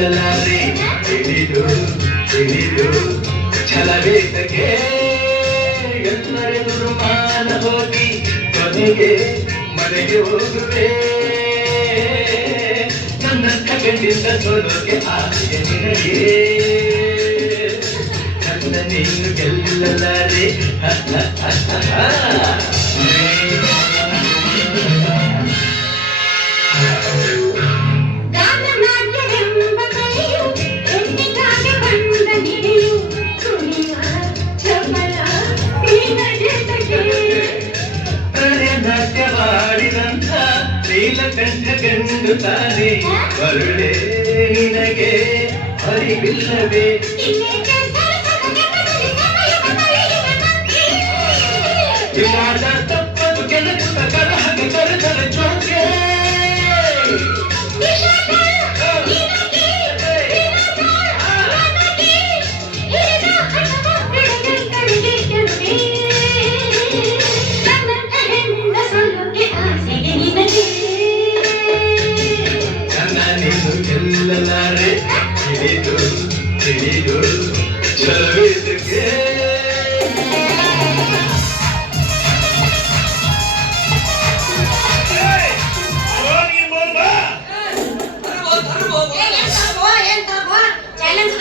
ಗೆಲ್ಲಲಾರೆ ತಿಳಿದು ತಿಳಿದು ಛಲವೇತಕ್ಕೆ ಎಲ್ಲರೆದುರು ಮಾನ ಹೋಗಿ ಕೊನೆಗೆ ಮನೆಗೆ ಹೋಗುವೆ ನನ್ನ ಕಗಂಡಿಂದ ಸೋಲೋಕೆ ಆಸೆ ನಿನಗೆ ನನ್ನ ನೀನು ಗೆಲ್ಲಲಾರೆ ನಾಟ್ಯವಾಡಿದಂಥ ನೀಲಕಂಠ ಗಂಡು ತಾನೆ ಬರುಳೆ ನಿನಗೆ ಅರಿವಿಲ್ಲವೇ ಇವಾದ ತಪ್ಪದು ಕೆಲಸ ಕರಹಗ ಕರೆದರ ಜೋಕೆ ಗೆಲ್ಲಲಾರೆ ತಿಳಿದು ತಿಳಿದು ಛಲವೇತಕ್ಕೆ ಚಾಲೆಂಜ್